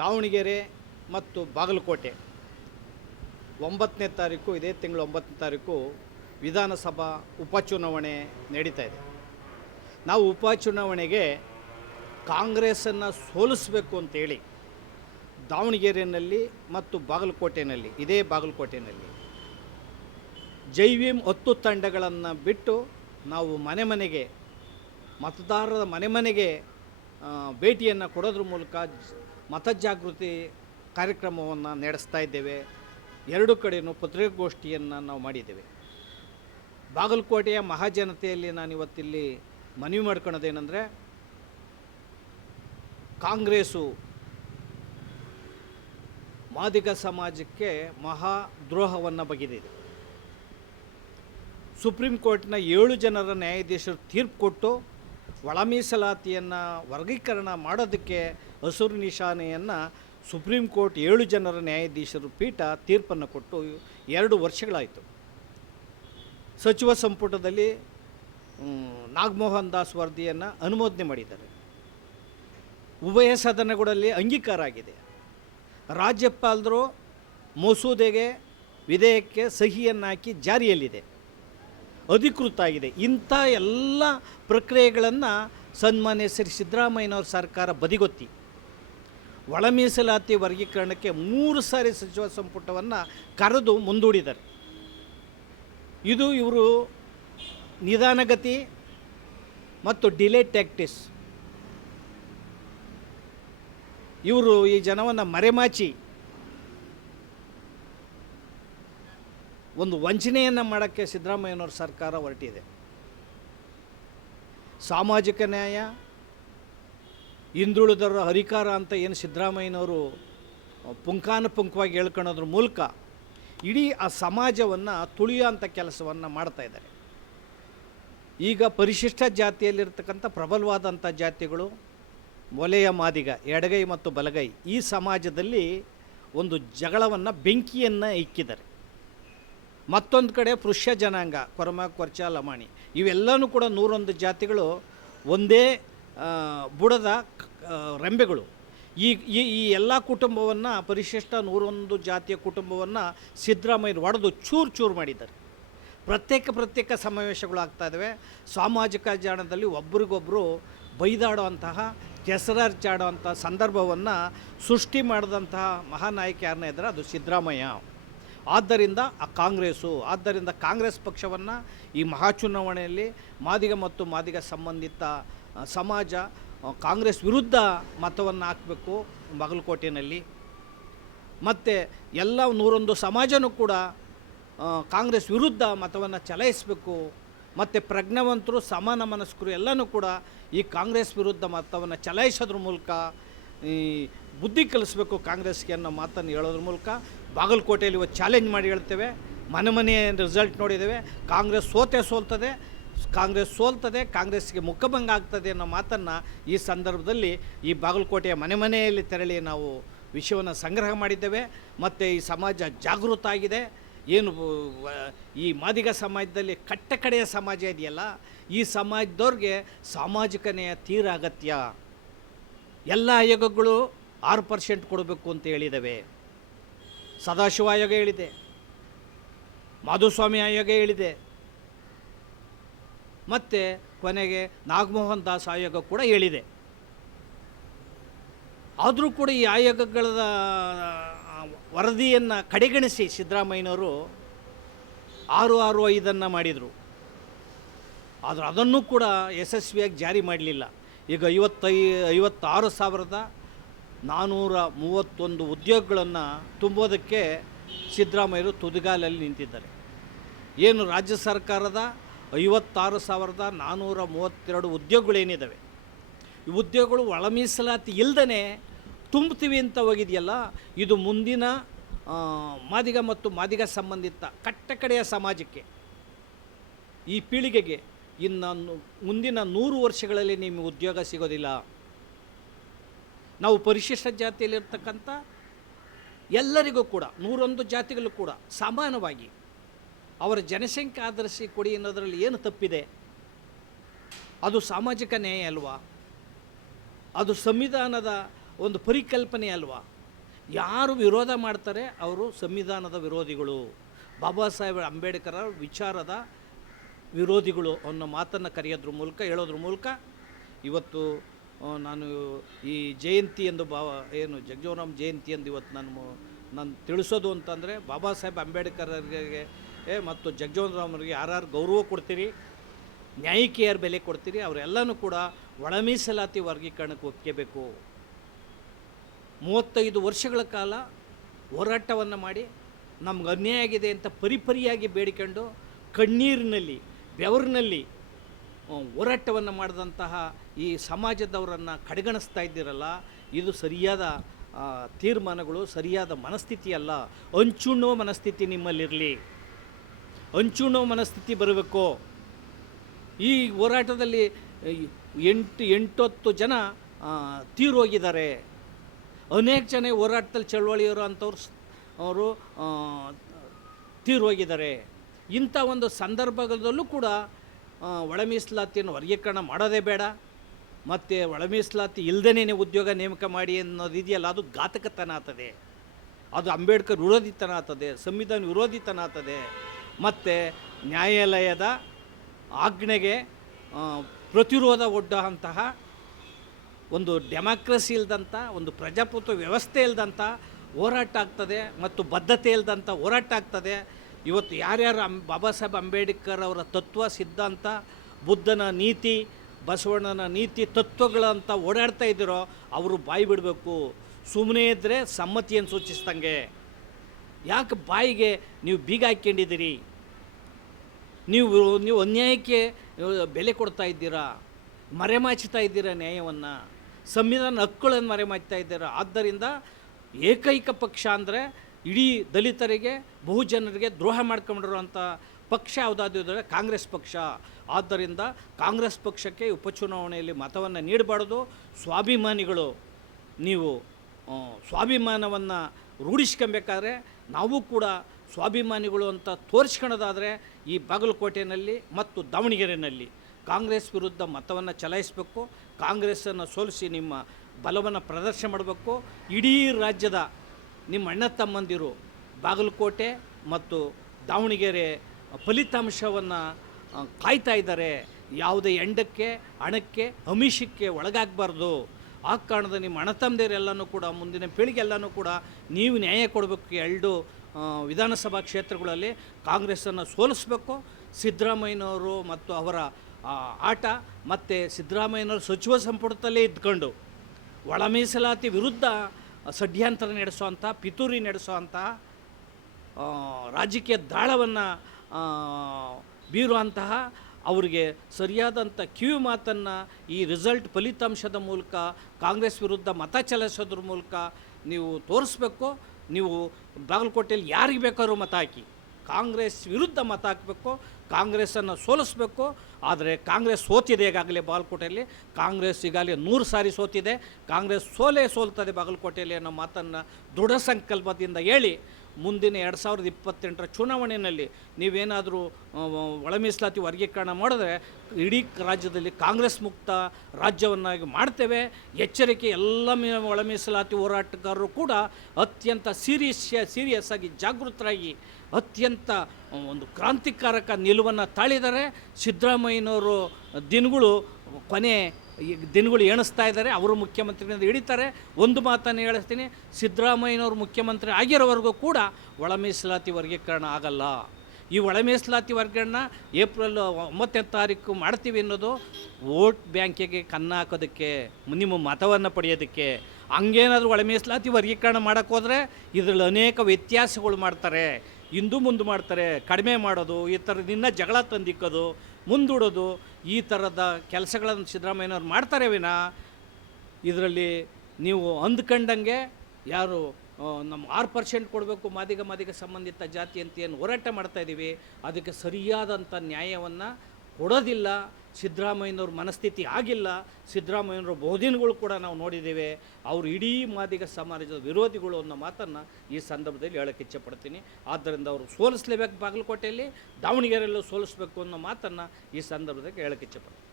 ದಾವಣಗೆರೆ ಮತ್ತು ಬಾಗಲಕೋಟೆ 9ನೇ ತಾರೀಕು, ಇದೇ ತಿಂಗಳು 9ನೇ ತಾರೀಕು ವಿಧಾನಸಭಾ ಉಪಚುನಾವಣೆ ನಡೀತಾ ಇದೆ. ನಾವು ಉಪಚುನಾವಣೆಗೆ ಕಾಂಗ್ರೆಸ್ಸನ್ನು ಸೋಲಿಸಬೇಕು ಅಂತೇಳಿ ದಾವಣಗೆರೆಯಲ್ಲಿ ಮತ್ತು ಬಾಗಲಕೋಟೆಯಲ್ಲಿ, ಇದೇ ಬಾಗಲಕೋಟೆಯಲ್ಲಿ ಜೈವಿಂ 10 ತಂಡಗಳನ್ನು ಬಿಟ್ಟು ನಾವು ಮನೆ ಮನೆಗೆ, ಮತದಾರರ ಮನೆ ಮನೆಗೆ ಭೇಟಿಯನ್ನು ಕೊಡೋದ್ರ ಮೂಲಕ ಮತಜಾಗೃತಿ ಕಾರ್ಯಕ್ರಮವನ್ನು ನಡೆಸ್ತಾ ಇದ್ದೇವೆ. ಎರಡು ಕಡೆಯೂ ಪತ್ರಿಕಾಗೋಷ್ಠಿಯನ್ನು ನಾವು ಮಾಡಿದ್ದೇವೆ. ಬಾಗಲಕೋಟೆಯ ಮಹಾಜನತೆಯಲ್ಲಿ ನಾನು ಇವತ್ತಿಲ್ಲಿ ಮನವಿ ಮಾಡ್ಕೊಳ್ಳೋದೇನೆಂದರೆ, ಕಾಂಗ್ರೆಸ್ಸು ಮಾದಿಗ ಸಮಾಜಕ್ಕೆ ಮಹಾ ದ್ರೋಹವನ್ನು ಬಗೆದಿದೆ. ಸುಪ್ರೀಂ ಕೋರ್ಟ್ನ 7 ಜನರ ನ್ಯಾಯಾಧೀಶರು ತೀರ್ಪು ಕೊಟ್ಟು ಒಳ ಮೀಸಲಾತಿಯನ್ನು ವರ್ಗೀಕರಣ ಮಾಡೋದಕ್ಕೆ ಹಸಿರು ನಿಶಾನೆಯನ್ನು ಸುಪ್ರೀಂ ಕೋರ್ಟ್ 7 ಜನರ ನ್ಯಾಯಾಧೀಶರು ಪೀಠ ತೀರ್ಪನ್ನು ಕೊಟ್ಟು 2 ವರ್ಷಗಳಾಯಿತು. ಸಚಿವ ಸಂಪುಟದಲ್ಲಿ ನಾಗಮೋಹನ್ ದಾಸ್ ವರದಿಯನ್ನು ಅನುಮೋದನೆ ಮಾಡಿದ್ದಾರೆ. ಉಭಯ ಸದನಗಳಲ್ಲಿ ಅಂಗೀಕಾರ ಆಗಿದೆ. ರಾಜ್ಯಪಾಲರು ಮಸೂದೆಗೆ, ವಿಧೇಯಕಕ್ಕೆ ಸಹಿಯನ್ನು ಹಾಕಿ ಜಾರಿಯಲ್ಲಿದೆ, ಅಧಿಕೃತ ಆಗಿದೆ. ಇಂಥ ಎಲ್ಲ ಪ್ರಕ್ರಿಯೆಗಳನ್ನು ಸನ್ಮಾನ್ಯ ಶ್ರೀ ಸಿದ್ದರಾಮಯ್ಯನವ್ರ ಸರ್ಕಾರ ಬದಿಗೊತ್ತಿ ಒಳ ಮೀಸಲಾತಿ ವರ್ಗೀಕರಣಕ್ಕೆ 3 ಸಾರಿ ಸಚಿವ ಸಂಪುಟವನ್ನು ಕರೆದು ಮುಂದೂಡಿದ್ದಾರೆ. ಇದು ಇವರು ನಿಧಾನಗತಿ ಮತ್ತು ಡಿಲೇ ಟ್ಯಾಕ್ಟಿಸ್. ಇವರು ಈ ಜನವನ್ನು ಮರೆಮಾಚಿ ಒಂದು ವಂಚನೆಯನ್ನು ಮಾಡೋಕ್ಕೆ ಸಿದ್ದರಾಮಯ್ಯನವ್ರ ಸರ್ಕಾರ ಹೊರಟಿದೆ. ಸಾಮಾಜಿಕ ನ್ಯಾಯ, ಹಿಂದುಳಿದವರ ಹರಿಕಾರ ಅಂತ ಏನು ಸಿದ್ದರಾಮಯ್ಯನವರು ಪುಂಖಾನುಪುಂಖವಾಗಿ ಹೇಳ್ಕೊಳ್ಳೋದ್ರ ಮೂಲಕ ಇಡೀ ಆ ಸಮಾಜವನ್ನು ತುಳಿಯೋಂಥ ಕೆಲಸವನ್ನು ಮಾಡ್ತಾ ಇದ್ದಾರೆ. ಈಗ ಪರಿಶಿಷ್ಟ ಜಾತಿಯಲ್ಲಿರ್ತಕ್ಕಂಥ ಪ್ರಬಲವಾದಂಥ ಜಾತಿಗಳು, ಮೊಲೆಯ ಮಾದಿಗ, ಎಡಗೈ ಮತ್ತು ಬಲಗೈ, ಈ ಸಮಾಜದಲ್ಲಿ ಒಂದು ಜಗಳವನ್ನು, ಬೆಂಕಿಯನ್ನು ಇಕ್ಕಿದ್ದಾರೆ. ಮತ್ತೊಂದು ಕಡೆ ಪುರುಷ ಜನಾಂಗ, ಕೊರಮ, ಕೊರ್ಚ, ಲಮಾಣಿ, ಇವೆಲ್ಲವೂ ಕೂಡ 101 ಜಾತಿಗಳು ಒಂದೇ ಬುಡದ ರೆಂಬೆಗಳು. ಈ ಎಲ್ಲ ಕುಟುಂಬವನ್ನು, ಪರಿಶಿಷ್ಟ 101 ಜಾತಿಯ ಕುಟುಂಬವನ್ನು ಸಿದ್ದರಾಮಯ್ಯ ಒಡೆದು ಚೂರು ಮಾಡಿದ್ದಾರೆ. ಪ್ರತ್ಯೇಕ ಸಮಾವೇಶಗಳಾಗ್ತಾಯಿದ್ದಾವೆ. ಸಾಮಾಜಿಕ ಜಾಣದಲ್ಲಿ ಒಬ್ರಿಗೊಬ್ಬರು ಬೈದಾಡುವಂತಹ, ಕೆಸರಾಚಾಡುವಂಥ ಸಂದರ್ಭವನ್ನು ಸೃಷ್ಟಿ ಮಾಡಿದಂತಹ ಮಹಾನಾಯಕ ಯಾರನ್ನ ಇದ್ದರೆ ಅದು ಸಿದ್ದರಾಮಯ್ಯ. ಆದ್ದರಿಂದ ಕಾಂಗ್ರೆಸ್ ಪಕ್ಷವನ್ನು ಈ ಮಹಾಚುನಾವಣೆಯಲ್ಲಿ ಮಾದಿಗ ಮತ್ತು ಮಾದಿಗ ಸಂಬಂಧಿತ ಸಮಾಜ ಕಾಂಗ್ರೆಸ್ ವಿರುದ್ಧ ಮತವನ್ನು ಹಾಕಬೇಕು. ಬಾಗಲಕೋಟೆಯಲ್ಲಿ ಮತ್ತು ಎಲ್ಲ 101 ಸಮಾಜನೂ ಕೂಡ ಕಾಂಗ್ರೆಸ್ ವಿರುದ್ಧ ಮತವನ್ನು ಚಲಾಯಿಸಬೇಕು. ಮತ್ತು ಪ್ರಜ್ಞಾವಂತರು, ಸಮಾನ ಮನಸ್ಕರು ಎಲ್ಲನೂ ಕೂಡ ಈ ಕಾಂಗ್ರೆಸ್ ವಿರುದ್ಧ ಮತವನ್ನು ಚಲಾಯಿಸೋದ್ರ ಮೂಲಕ ಈ ಬುದ್ಧಿ ಕಲಿಸ್ಬೇಕು ಕಾಂಗ್ರೆಸ್ಗೆ ಅನ್ನೋ ಮಾತನ್ನು ಹೇಳೋದ್ರ ಮೂಲಕ ಬಾಗಲಕೋಟೆಯಲ್ಲಿ ಇವತ್ತು ಚಾಲೆಂಜ್ ಮಾಡಿ ಹೇಳ್ತೇವೆ. ಮನೆ ರಿಸಲ್ಟ್ ನೋಡಿದ್ದೇವೆ. ಕಾಂಗ್ರೆಸ್ ಸೋಲ್ತದೆ, ಕಾಂಗ್ರೆಸ್ಗೆ ಮುಖಭಂಗ ಆಗ್ತದೆ ಅನ್ನೋ ಮಾತನ್ನು ಈ ಸಂದರ್ಭದಲ್ಲಿ ಈ ಬಾಗಲಕೋಟೆಯ ಮನೆಯಲ್ಲಿ ತೆರಳಿ ನಾವು ವಿಷಯವನ್ನು ಸಂಗ್ರಹ ಮಾಡಿದ್ದೇವೆ. ಮತ್ತು ಈ ಸಮಾಜ ಜಾಗೃತ ಆಗಿದೆ. ಏನು ಈ ಮಾದಿಗ ಸಮಾಜದಲ್ಲಿ ಕಟ್ಟಕಡೆಯ ಸಮಾಜ ಇದೆಯಲ್ಲ, ಈ ಸಮಾಜದವ್ರಿಗೆ ಸಾಮಾಜಿಕ ನ್ಯಾಯ ತೀರ ಅಗತ್ಯ. ಎಲ್ಲ ಆಯೋಗಗಳು 6% ಕೊಡಬೇಕು ಅಂತ ಹೇಳಿದ್ದಾವೆ. ಸದಾಶಿವ ಆಯೋಗ ಹೇಳಿದೆ, ಮಾಧುಸ್ವಾಮಿ ಆಯೋಗ ಹೇಳಿದೆ, ಮತ್ತು ಕೊನೆಗೆ ನಾಗಮೋಹನ್ ದಾಸ್ ಆಯೋಗ ಕೂಡ ಹೇಳಿದೆ. ಆದರೂ ಕೂಡ ಈ ಆಯೋಗಗಳ ವರದಿಯನ್ನು ಕಡೆಗಣಿಸಿ ಸಿದ್ದರಾಮಯ್ಯನವರು 665 ಮಾಡಿದರು. ಆದರೆ ಅದನ್ನು ಕೂಡ ಯಶಸ್ವಿಯಾಗಿ ಜಾರಿ ಮಾಡಲಿಲ್ಲ. ಈಗ 56,431 ಉದ್ಯೋಗಗಳನ್ನು ತುಂಬೋದಕ್ಕೆ ಸಿದ್ದರಾಮಯ್ಯರು ತುದಿಗಾಲಲ್ಲಿ ನಿಂತಿದ್ದಾರೆ. ಏನು ರಾಜ್ಯ ಸರ್ಕಾರದ 56,432 ಉದ್ಯೋಗಗಳೇನಿದ್ದಾವೆ, ಈ ಉದ್ಯೋಗಗಳು ಒಳ ಮೀಸಲಾತಿ ಇಲ್ಲದೇ ತುಂಬ್ತೀವಿ ಅಂತ ಹೋಗಿದೆಯಲ್ಲ, ಇದು ಮುಂದಿನ ಮಾದಿಗ ಮತ್ತು ಮಾದಿಗ ಸಂಬಂಧಿತ ಕಟ್ಟಕಡೆಯ ಸಮಾಜಕ್ಕೆ, ಈ ಪೀಳಿಗೆಗೆ ಇನ್ನು ಮುಂದಿನ 100 ವರ್ಷಗಳಲ್ಲಿ ನಿಮಗೆ ಉದ್ಯೋಗ ಸಿಗೋದಿಲ್ಲ. ನಾವು ಪರಿಶಿಷ್ಟ ಜಾತಿಯಲ್ಲಿರ್ತಕ್ಕಂಥ ಎಲ್ಲರಿಗೂ ಕೂಡ 101 ಜಾತಿಗಳು ಕೂಡ ಸಮಾನವಾಗಿ ಅವರ ಜನಸಂಖ್ಯೆ ಆಧರಿಸಿ ಕೊಡಿ ಅನ್ನೋದರಲ್ಲಿ ಏನು ತಪ್ಪಿದೆ? ಅದು ಸಾಮಾಜಿಕ ನ್ಯಾಯ ಅಲ್ವಾ? ಅದು ಸಂವಿಧಾನದ ಒಂದು ಪರಿಕಲ್ಪನೆ ಅಲ್ವಾ? ಯಾರು ವಿರೋಧ ಮಾಡ್ತಾರೆ ಅವರು ಸಂವಿಧಾನದ ವಿರೋಧಿಗಳು, ಬಾಬಾ ಸಾಹೇಬ್ ಅಂಬೇಡ್ಕರ್ ವಿಚಾರದ ವಿರೋಧಿಗಳು ಅನ್ನೋ ಮಾತನ್ನು ಕರೆಯೋದ್ರ ಮೂಲಕ, ಹೇಳೋದ್ರ ಮೂಲಕ ಇವತ್ತು ನಾನು ಈ ಜಯಂತಿ ಎಂದು ಏನು ಜಗಜೀವನರಾಮ್ ಜಯಂತಿ ಎಂದು ಇವತ್ತು ನಾನು ತಿಳಿಸೋದು ಅಂತಂದರೆ, ಬಾಬಾ ಸಾಹೇಬ್ ಅಂಬೇಡ್ಕರ್ಗೆ ಮತ್ತು ಜಗಜೀವನರಾಮ್ರಿಗೆ ಯಾರ್ಯಾರು ಗೌರವ ಕೊಡ್ತೀರಿ, ನ್ಯಾಯಕ್ಕೆ ಯಾರು ಬೆಲೆ ಕೊಡ್ತೀರಿ, ಅವರೆಲ್ಲನೂ ಕೂಡ ಒಳ ಮೀಸಲಾತಿ ವರ್ಗೀಕರಣಕ್ಕೆ ಒಪ್ಕೋಬೇಕು. 35 ವರ್ಷಗಳ ಕಾಲ ಹೋರಾಟವನ್ನು ಮಾಡಿ ನಮ್ಗೆ ಅನ್ಯಾಯ ಆಗಿದೆ ಅಂತ ಪರಿಪರಿಯಾಗಿ ಬೇಡಿಕೊಂಡು ಕಣ್ಣೀರಿನಲ್ಲಿ ಬೆವರಿನಲ್ಲಿ ಹೋರಾಟವನ್ನು ಮಾಡಿದಂತಹ ಈ ಸಮಾಜದವರನ್ನು ಕಡೆಗಣಿಸ್ತಾ ಇದ್ದೀರಲ್ಲ, ಇದು ಸರಿಯಾದ ತೀರ್ಮಾನಗಳು, ಸರಿಯಾದ ಮನಸ್ಥಿತಿ ಅಲ್ಲ. ಹಂಚುಣ್ಣೋ ಮನಸ್ಥಿತಿ ನಿಮ್ಮಲ್ಲಿರಲಿ, ಹಂಚುಣ್ಣೋ ಮನಸ್ಥಿತಿ ಬರಬೇಕು. ಈ ಹೋರಾಟದಲ್ಲಿ 8-10 ಜನ ತೀರೋಗಿದ್ದಾರೆ. ಅನೇಕ ಜನ ಹೋರಾಟದಲ್ಲಿ ಚಳವಳಿಯವರು ಅವರು ತೀರೋಗಿದ್ದಾರೆ. ಇಂಥ ಒಂದು ಸಂದರ್ಭದಲ್ಲೂ ಕೂಡ ಒಳ ಮೀಸಲಾತಿಯನ್ನು ವರ್ಗೀಕರಣ ಮಾಡೋದೇ ಬೇಡ, ಮತ್ತು ಒಳ ಮೀಸಲಾತಿ ಇಲ್ಲದೇ ಉದ್ಯೋಗ ನೇಮಕ ಮಾಡಿ ಅನ್ನೋದು ಇದೆಯಲ್ಲ, ಅದು ಘಾತಕತನ ಆಗ್ತದೆ, ಅದು ಅಂಬೇಡ್ಕರ್ ವಿರೋಧಿತನ ಆಗ್ತದೆ, ಸಂವಿಧಾನ ವಿರೋಧಿತನ ಆಗ್ತದೆ. ಮತ್ತು ನ್ಯಾಯಾಲಯದ ಆಜ್ಞೆಗೆ ಪ್ರತಿರೋಧ ಒಡ್ಡುವಂತಹ ಒಂದು ಡೆಮಾಕ್ರಸಿ ಇಲ್ದಂಥ, ಒಂದು ಪ್ರಜಾಪ್ರಭುತ್ವ ವ್ಯವಸ್ಥೆ ಇಲ್ದಂಥ ಹೋರಾಟ ಆಗ್ತದೆ, ಮತ್ತು ಬದ್ಧತೆ ಇಲ್ದಂಥ ಹೋರಾಟ ಆಗ್ತದೆ. ಇವತ್ತು ಯಾರ್ಯಾರು ಬಾಬಾ ಸಾಹೇಬ್ ಅಂಬೇಡ್ಕರ್ ಅವರ ತತ್ವ ಸಿದ್ಧಾಂತ, ಬುದ್ಧನ ನೀತಿ, ಬಸವಣ್ಣನ ನೀತಿ ತತ್ವಗಳಂತ ಓಡಾಡ್ತಾ ಇದ್ದೀರೋ ಅವರು ಬಾಯಿ ಬಿಡಬೇಕು. ಸುಮ್ಮನೆ ಇದ್ದರೆ ಸಮ್ಮತಿಯನ್ನು ಸೂಚಿಸ್ದಂಗೆ. ಯಾಕೆ ಬಾಯಿಗೆ ನೀವು ಬೀಗ ಹಾಕ್ಕೊಂಡಿದ್ದೀರಿ? ನೀವು ಅನ್ಯಾಯಕ್ಕೆ ಬೆಲೆ ಕೊಡ್ತಾ ಇದ್ದೀರಾ, ಮರೆಮಾಚ್ತಾ ಇದ್ದೀರಾ ನ್ಯಾಯವನ್ನು, ಸಂವಿಧಾನ ಹಕ್ಕುಗಳನ್ನು ಮರೆಮಾಚ್ತಾ ಇದ್ದೀರಾ. ಆದ್ದರಿಂದ ಏಕೈಕ ಪಕ್ಷ ಅಂದರೆ ಇಡೀ ದಲಿತರಿಗೆ, ಬಹುಜನರಿಗೆ ದ್ರೋಹ ಮಾಡ್ಕೊಂಡಿರುವಂಥ ಪಕ್ಷ ಯಾವುದಾದ್ರೆ ಕಾಂಗ್ರೆಸ್ ಪಕ್ಷ. ಆದ್ದರಿಂದ ಕಾಂಗ್ರೆಸ್ ಪಕ್ಷಕ್ಕೆ ಉಪಚುನಾವಣೆಯಲ್ಲಿ ಮತವನ್ನು ನೀಡಬಾರ್ದು. ಸ್ವಾಭಿಮಾನಿಗಳು, ನೀವು ಸ್ವಾಭಿಮಾನವನ್ನು ರೂಢಿಸ್ಕೊಬೇಕಾದ್ರೆ ನಾವು ಕೂಡ ಸ್ವಾಭಿಮಾನಿಗಳು ಅಂತ ತೋರಿಸ್ಕೊಳ್ಳೋದಾದರೆ ಈ ಬಾಗಲಕೋಟೆಯಲ್ಲಿ ಮತ್ತು ದಾವಣಗೆರೆಯಲ್ಲಿ ಕಾಂಗ್ರೆಸ್ ವಿರುದ್ಧ ಮತವನ್ನು ಚಲಾಯಿಸಬೇಕು. ಕಾಂಗ್ರೆಸ್ಸನ್ನು ಸೋಲಿಸಿ ನಿಮ್ಮ ಬಲವನ್ನು ಪ್ರದರ್ಶನ ಮಾಡಬೇಕು. ಇಡೀ ರಾಜ್ಯದ ನಿಮ್ಮ ಅಣ್ಣ ತಮ್ಮಂದಿರು ಬಾಗಲಕೋಟೆ ಮತ್ತು ದಾವಣಗೆರೆ ಫಲಿತಾಂಶವನ್ನು ಕಾಯ್ತಾ ಇದ್ದಾರೆ. ಯಾವುದೇ ಎಂಡಕ್ಕೆ, ಹಣಕ್ಕೆ, ಅಮಿಷಕ್ಕೆ ಒಳಗಾಗಬಾರ್ದು. ಆ ಕಾರಣದ ನಿಮ್ಮ ಅಣ್ಣ ತಮ್ಮದಿರೆಲ್ಲನೂ ಕೂಡ ಮುಂದಿನ ಪೀಳಿಗೆಲ್ಲನೂ ಕೂಡ ನೀವು ನ್ಯಾಯ ಕೊಡಬೇಕು. 2 ವಿಧಾನಸಭಾ ಕ್ಷೇತ್ರಗಳಲ್ಲಿ ಕಾಂಗ್ರೆಸ್ಸನ್ನು ಸೋಲಿಸಬೇಕು. ಸಿದ್ದರಾಮಯ್ಯನವರು ಮತ್ತು ಅವರ ಆಟ, ಮತ್ತು ಸಿದ್ದರಾಮಯ್ಯನವರು ಸಚಿವ ಸಂಪುಟದಲ್ಲೇ ಇದ್ಕೊಂಡು ಒಳ ಮೀಸಲಾತಿ ವಿರುದ್ಧ ಷಡ್ಯಂತ್ರ ನಡೆಸುವಂಥ, ಪಿತೂರಿ ನಡೆಸುವಂಥ, ರಾಜಕೀಯ ದಾಳವನ್ನು ಬೀರುವಂತಹ ಅವರಿಗೆ ಸರಿಯಾದಂಥ ಕಿವಿ ಮಾತನ್ನು ಈ ರಿಸಲ್ಟ್ ಫಲಿತಾಂಶದ ಮೂಲಕ ಕಾಂಗ್ರೆಸ್ ವಿರುದ್ಧ ಮತ ಚಲಾಯಿಸೋದ್ರ ಮೂಲಕ ನೀವು ತೋರಿಸ್ಬೇಕು. ನೀವು ಬಾಗಲಕೋಟೆಯಲ್ಲಿ ಯಾರಿಗೆ ಬೇಕಾದ್ರೂ ಮತ ಹಾಕಿ, ಕಾಂಗ್ರೆಸ್ ವಿರುದ್ಧ ಮತ ಹಾಕಬೇಕು, ಕಾಂಗ್ರೆಸ್ಸನ್ನು ಸೋಲಿಸಬೇಕು. ಆದರೆ ಕಾಂಗ್ರೆಸ್ ಸೋತಿದೆ ಈಗಾಗಲೇ ಬಾಗಲಕೋಟೆಯಲ್ಲಿ. ಕಾಂಗ್ರೆಸ್ ಈಗಾಗಲೇ 100 ಸಾರಿ ಸೋತಿದೆ. ಕಾಂಗ್ರೆಸ್ ಸೋಲ್ತದೆ ಬಾಗಲಕೋಟೆಯಲ್ಲಿ ಅನ್ನೋ ಮಾತನ್ನು ದೃಢ ಸಂಕಲ್ಪದಿಂದ ಹೇಳಿ, ಮುಂದಿನ 2028ರ ಚುನಾವಣೆಯಲ್ಲಿ ನೀವೇನಾದರೂ ಒಳ ಮೀಸಲಾತಿ ವರ್ಗೀಕರಣ ಮಾಡಿದ್ರೆ ಇಡೀ ರಾಜ್ಯದಲ್ಲಿ ಕಾಂಗ್ರೆಸ್ ಮುಕ್ತ ರಾಜ್ಯವನ್ನಾಗಿ ಮಾಡ್ತೇವೆ. ಎಚ್ಚರಿಕೆ. ಎಲ್ಲ ಒಳ ಮೀಸಲಾತಿ ಹೋರಾಟಗಾರರು ಕೂಡ ಅತ್ಯಂತ ಸೀರಿಯಸ್ ಆಗಿ ಜಾಗೃತರಾಗಿ ಅತ್ಯಂತ ಒಂದು ಕ್ರಾಂತಿಕಾರಕ ನಿಲುವನ್ನು ತಾಳಿದ್ದಾರೆ. ಸಿದ್ದರಾಮಯ್ಯನವರು ಕೊನೆ ದಿನಗಳು ಎಣಿಸ್ತಾ ಇದ್ದಾರೆ. ಅವರು ಮುಖ್ಯಮಂತ್ರಿಯಿಂದ ಹಿಡಿತಾರೆ. ಒಂದು ಮಾತನ್ನು ಹೇಳ್ತೀನಿ, ಸಿದ್ದರಾಮಯ್ಯನವರು ಮುಖ್ಯಮಂತ್ರಿ ಆಗಿರೋವರೆಗೂ ಕೂಡ ಒಳ ಮೀಸಲಾತಿ ವರ್ಗೀಕರಣ ಆಗಲ್ಲ. ಈ ಒಳ ಮೀಸಲಾತಿ ವರ್ಗೀಕರಣ ಏಪ್ರಿಲ್ 9ನೇ ತಾರೀಕು ಮಾಡ್ತೀವಿ ಅನ್ನೋದು ವೋಟ್ ಬ್ಯಾಂಕಿಗೆ ಕನ್ನ ಹಾಕೋದಕ್ಕೆ, ನಿಮ್ಮ ಮತವನ್ನು ಪಡೆಯೋದಕ್ಕೆ. ಹಂಗೇನಾದರೂ ಒಳ ಮೀಸಲಾತಿ ವರ್ಗೀಕರಣ ಮಾಡೋಕ್ಕೆ ಹೋದರೆ ಇದರಲ್ಲಿ ಅನೇಕ ವ್ಯತ್ಯಾಸಗಳು ಮಾಡ್ತಾರೆ. ಹಿಂದು ಮುಂದೆ ಮಾಡ್ತಾರೆ, ಕಡಿಮೆ ಮಾಡೋದು, ಈ ಥರದಿಂದ ಜಗಳ ತಂದಿಕ್ಕೋದು, ಮುಂದೂಡೋದು, ಈ ಥರದ ಕೆಲಸಗಳನ್ನು ಸಿದ್ದರಾಮಯ್ಯನವ್ರು ಮಾಡ್ತಾರೆ ವಿನಾ ಇದರಲ್ಲಿ ನೀವು ಅಂದ್ಕೊಂಡಂಗೆ ಯಾರು ನಮ್ಮ 6% ಕೊಡಬೇಕು ಮಾದಿಗ ಸಂಬಂಧಿತ ಜಾತಿ ಅಂತ ಏನು ಹೋರಾಟ ಮಾಡ್ತಾಯಿದ್ದೀವಿ, ಅದಕ್ಕೆ ಸರಿಯಾದಂಥ ನ್ಯಾಯವನ್ನು ಕೊಡೋದಿಲ್ಲ. ಸಿದ್ದರಾಮಯ್ಯನವ್ರ ಮನಸ್ಥಿತಿ ಆಗಿಲ್ಲ. ಸಿದ್ದರಾಮಯ್ಯನವ್ರ ಬಹುದಿನಗಳು ಕೂಡ ನಾವು ನೋಡಿದ್ದೇವೆ. ಅವರು ಇಡೀ ಮಾದಿಗ ಸಮಾಜದ ವಿರೋಧಿಗಳು ಅನ್ನೋ ಮಾತನ್ನು ಈ ಸಂದರ್ಭದಲ್ಲಿ ಹೇಳೋಕ್ಕೆ ಇಚ್ಛೆಪಡ್ತೀನಿ. ಆದ್ದರಿಂದ ಅವರು ಸೋಲಿಸಲೇಬೇಕು, ಬಾಗಲಕೋಟೆಯಲ್ಲಿ ದಾವಣಗೆರೆಯಲ್ಲೂ ಸೋಲಿಸಬೇಕು ಅನ್ನೋ ಮಾತನ್ನು ಈ ಸಂದರ್ಭದಲ್ಲಿ ಹೇಳೋಕ್ಕೆ ಇಚ್ಛೆಪಡ್ತೀನಿ.